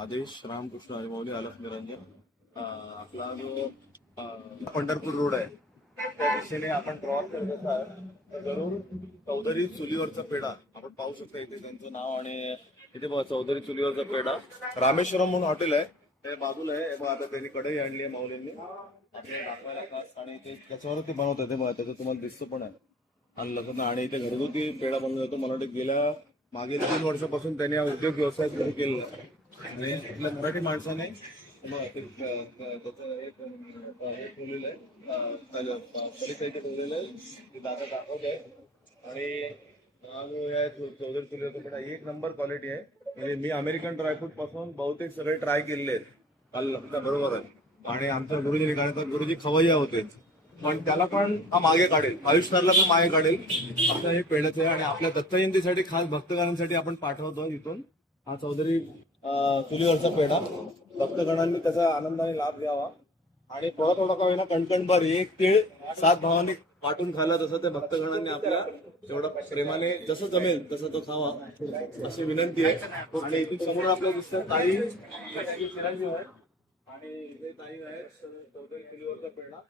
आदेश रामकृष्ण हरिमौली आलफ निरंजन. आपला जो पंढरपूर रोड आहे त्या दिशेने आपण प्रवास करत असाल तर जरूर चौधरी चुलीवरचा पेढा आपण पाहू शकता इथे त्यांचं नाव आणि इथे बघा चौधरी चुलीवरचा पेढा. रामेश्वरम म्हणून हॉटेल आहे ते बाजूला आहे बघा आता त्यांनी कढई आणली आहे माऊलींनी. आपल्याला दाखवायला खास आणि ते त्याच्यावर ते बनवतात ते बघा त्याचं तुम्हाला दिसतं पण आहे. आणि लग्न आणि इथे घरगुती पेढा बनवला जातो. मला वाटतं गेल्या मागील तीन वर्षापासून त्यांनी हा उद्योग व्यवसाय सुरू केलेला आहे. आणि आपल्या मराठी माणसाने त्याचं एक ठेवलेलं आहे. ठेवलेलं आहे. ते दादा दाखवत आहे. आणि चौधरी एक नंबर क्वालिटी आहे. म्हणजे मी अमेरिकन ड्रायफ्रूटपासून बहुतेक सगळे ट्राय केलेले आहेत. काल बरोबर आहे. आणि आमच्या गुरुजीने काढतात गुरुजी खवय्या होते. पण त्याला पण हा मागे काढेल. आयुष सरला पण मागे काढेल. असं हे पेढ्याचं आहे आणि आपल्या दत्तजयंतीसाठी खास भक्तगणांसाठी आपण पाठवतो इथून. हा चौधरी चुलीवरचा पेढा. भक्तगणांनी त्याचा आनंदाने लाभ घ्यावा. आणि थोडा थोडा का होईना कणकणभर एक तीळ सात भावांनी वाटून खाला तसं त्या भक्तगणांनी आपल्या तेवढ्या प्रेमाने जसं जमेल तसं तो खावा अशी विनंती आहे. आणि इथून समोर आपल्या दिसतं ताई. चिरंजीव आहे आणि इथे ताई आहे चौधरी चुलीवरचा पेढा.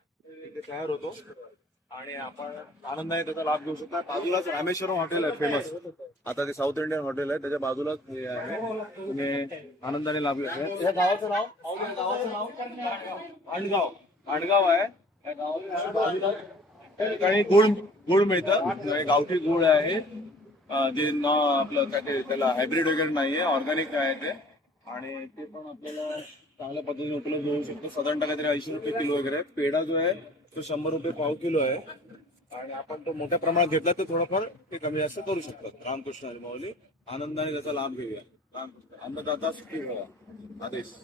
इथे तयार होतो. आणि आपण आनंदाने त्याचा लाभ घेऊ शकता. बाजूलाच रामेश्वरम हॉटेल आहे फेमस आता ते साऊथ इंडियन हॉटेल आहे त्याच्या बाजूलाच हे आहे. तुम्ही आनंदाने लाभ घेऊ शकता. या गावाचं नाव? गावाचं नाव? आंडगाव आंडगाव आहे. या गावाच्या बाजूला त्या ठिकाणी गुळ गुळ मिळतं. म्हणजे गावठी गुळ आहे. जे न आपलं काय ते त्याला हायब्रिड वगैरे नाहीये ऑर्गॅनिक आहे ते. आणि ते पण आपल्याला चांगल्या पद्धतीने उपलब्ध होऊ शकतो. साधारणतः काहीतरी ऐंशी रुपये किलो वगैरे. पेढा जो आहे तो शंभर रुपये पाव किलो आहे. आणि आपण तो मोठ्या प्रमाणात घेतला तर थोडंफार ते कमी जास्त करू शकतात. रामकृष्ण हरी माऊली आनंदाने त्याचा लाभ घेऊया. रामकृष्ण अन्नदाता सुखी व्हावा आदेश.